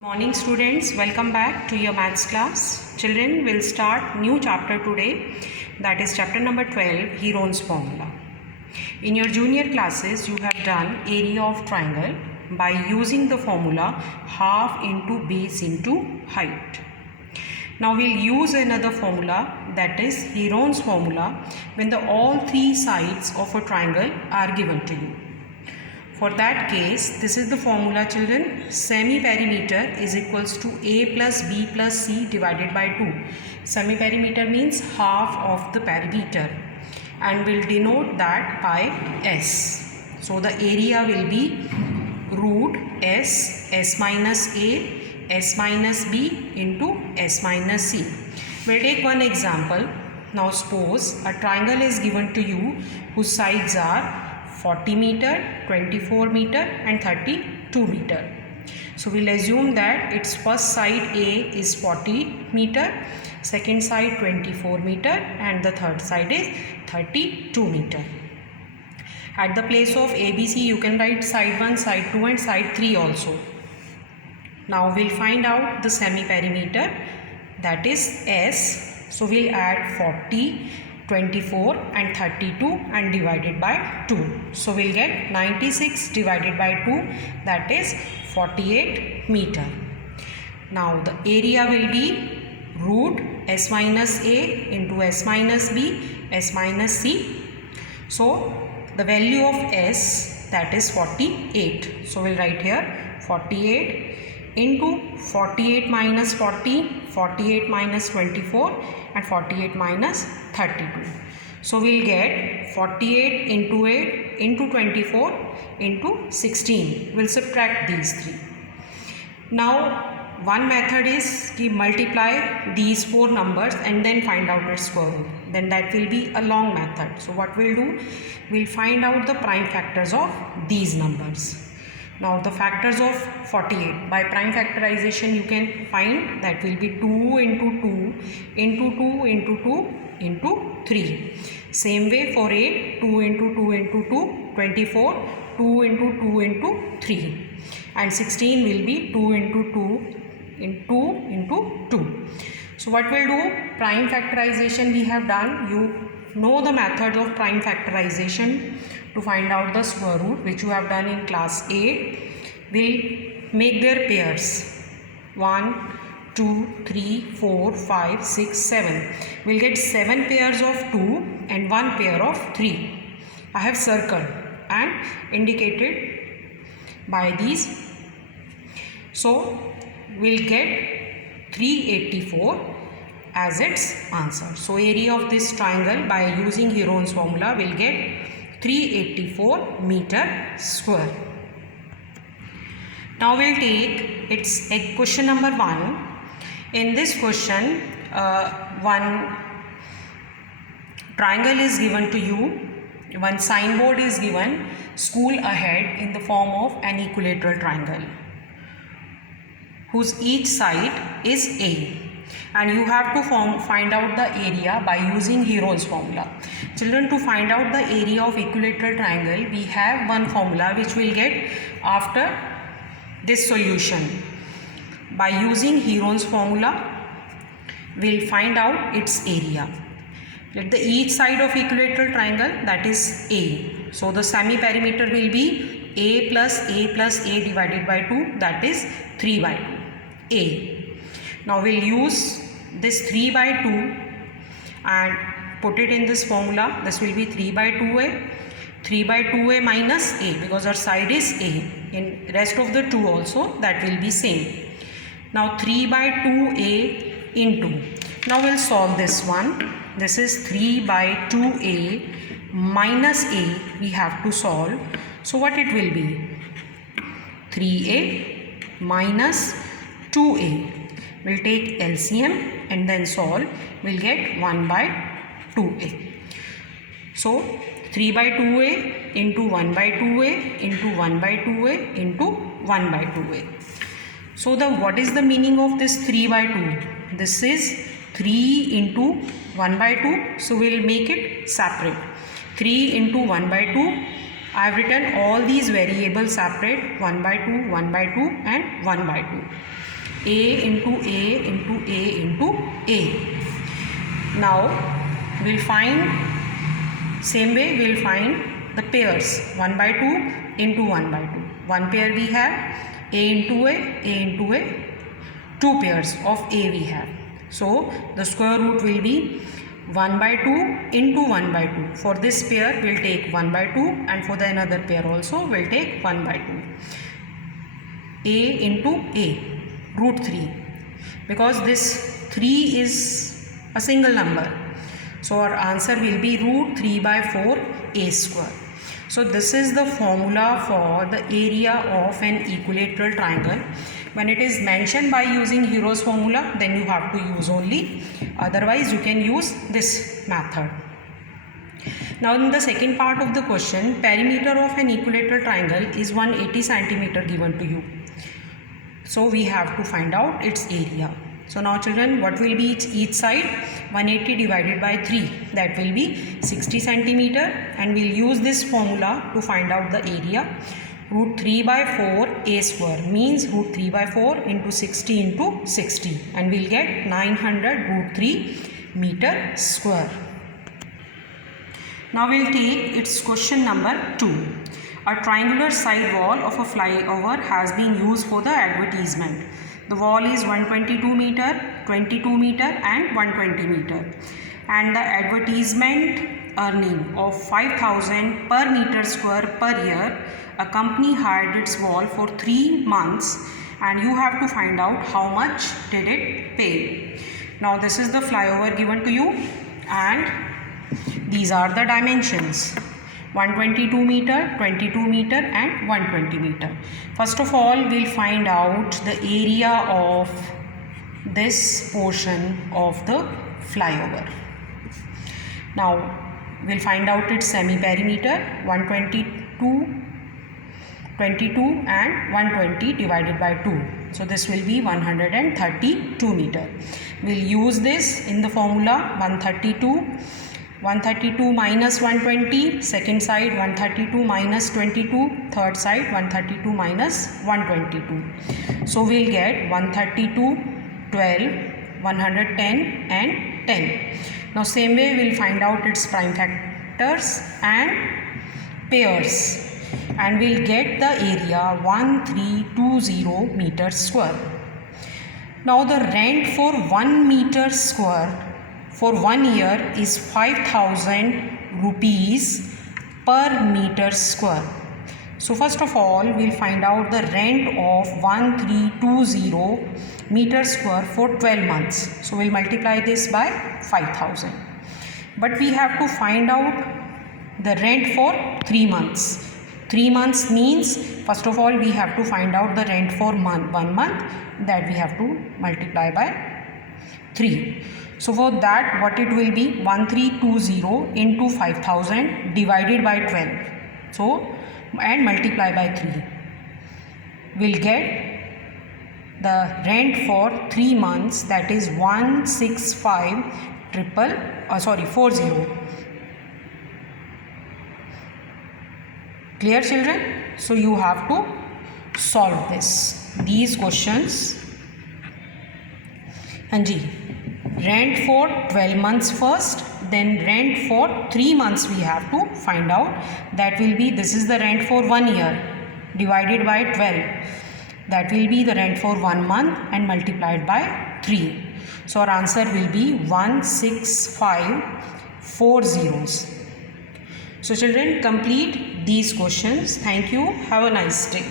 Morning students, welcome back to your maths class. Children, will start new chapter today, that is chapter number 12, Heron's formula. In your junior classes you have done area of triangle by using the formula half into base into height. Now we'll use another formula, that is Heron's formula, when all three sides of a triangle are given to you. For that case, this is the formula, children. Semi-perimeter is equals to a plus b plus c divided by 2. Semi-perimeter means half of the perimeter and will denote that by s. So the area will be root s minus a, s minus b into s minus c. We'll take one example. Now suppose a triangle is given to you whose sides are 40 meter, 24 meter and 32 meter. So we'll assume that its first side A is 40 meter, second side 24 meter and the third side is 32 meter. At the place of ABC you can write side 1, side 2 and side 3 also. Now we'll find out the semi-perimeter, that is S. So we'll add 40, 24 and 32 and divided by 2. So we'll get 96 divided by 2, that is 48 meter. Now the area will be root s minus a into s minus b, s minus c. So the value of s, that is 48. So we'll write here 48 into 48 minus 40, 48 minus 24 and 48 minus 32. So we'll get 48 into 8 into 24 into 16. We'll subtract these three. Now one method is to multiply these four numbers and then find out its square root. Then that will be a long method. So what we'll do, we'll find out the prime factors of these numbers. Now the factors of 48, by prime factorization you can find that will be 2 into 2 into 2 into 2 into 3. Same way for 8, 2 into 2 into 2, 24, 2 into 2 into 3. And 16 will be 2 into 2 into 2. So what we'll do, prime factorization we have done. You know the method of prime factorization to find out the square root, which you have done in class 8. We'll make their pairs 1, 2, 3, 4, 5, 6, 7. We'll get 7 pairs of 2 and 1 pair of 3. I have circled and indicated by these. So we'll get 384 as its answer. So area of this triangle by using Heron's formula will get 384 meter square. Now we'll take its question number 1. In this question, one triangle is given to you, one signboard is given, school ahead, in the form of an equilateral triangle whose each side is A, and you have to find out the area by using Heron's formula. Children, to find out the area of equilateral triangle, we have one formula which we'll get after this solution. By using Heron's formula, we'll find out its area. Let the each side of equilateral triangle, that is A. So the semi-perimeter will be A plus A divided by 2, that is 3 by 2. A. Now we'll use this 3 by 2 and put it in this formula. This will be 3 by 2a. 3 by 2a minus a, because our side is a. In rest of the 2 also that will be same. Now 3 by 2a into. Now we'll solve this one. This is 3 by 2a minus a we have to solve. So what it will be? 3a minus 2a. We'll take LCM and then solve. We'll get 1 by 2a. So 3 by 2a into 1 by 2a into 1 by 2a into 1 by 2a. So what is the meaning of this 3 by 2? This is 3 into 1 by 2. So we'll make it separate. 3 into 1 by 2 I have written all these variables separate, 1 by 2, 1 by 2 and 1 by 2. A into A into A into A. Now we'll find, same way we'll find the pairs, 1 by 2 into 1 by 2. One pair we have, A into A, 2 pairs of A we have. So the square root will be 1 by 2 into 1 by 2. For this pair we'll take 1 by 2 and for the another pair also we'll take 1 by 2. A into A, root 3. Because this 3 is a single number. So our answer will be root 3 by 4 A square. So this is the formula for the area of an equilateral triangle. When it is mentioned by using Hero's formula, then you have to use only. Otherwise, you can use this method. Now in the second part of the question, perimeter of an equilateral triangle is 180 centimeter given to you. So we have to find out its area. So now children, what will be each side? 180 divided by 3, that will be 60 centimeter, and we'll use this formula to find out the area. Root 3 by 4 A square means root 3 by 4 into 60 into 60, and we'll get 900 root 3 meter square. Now we'll take its question number 2. A triangular side wall of a flyover has been used for the advertisement. The wall is 122 meter, 22 meter and 120 meter. And the advertisement earning of 5,000 per meter square per year. A company hired its wall for 3 months and you have to find out how much did it pay. Now this is the flyover given to you and these are the dimensions. 122 meter, 22 meter and 120 meter. First of all, we'll find out the area of this portion of the flyover. Now, we'll find out its semi-perimeter, 122, 22 and 120 divided by 2. So, this will be 132 meter. We'll use this in the formula 132 minus 120, second side 132 minus 22, third side 132 minus 122. So we'll get 132, 12, 110 and 10. Now same way we'll find out its prime factors and pairs and we'll get the area 1320 meters square. Now the rent for 1 meter square for 1 year is 5,000 rupees per meter square. So first of all, we'll find out the rent of 1320 meter square for 12 months. So we'll multiply this by 5,000. But we have to find out the rent for 3 months. 3 months means, first of all, we have to find out the rent for 1 month, that we have to multiply by 3. So for that, what it will be, 1320 into 5,000 divided by 12. So, and multiply by 3. We'll get the rent for 3 months, that is 165,40. Clear children? So you have to solve these questions. Anji, rent for 12 months first, then rent for 3 months we have to find out. That will be, this is the rent for 1 year divided by 12. That will be the rent for 1 month and multiplied by 3. So our answer will be 16540. So children, complete these questions. Thank you. Have a nice day.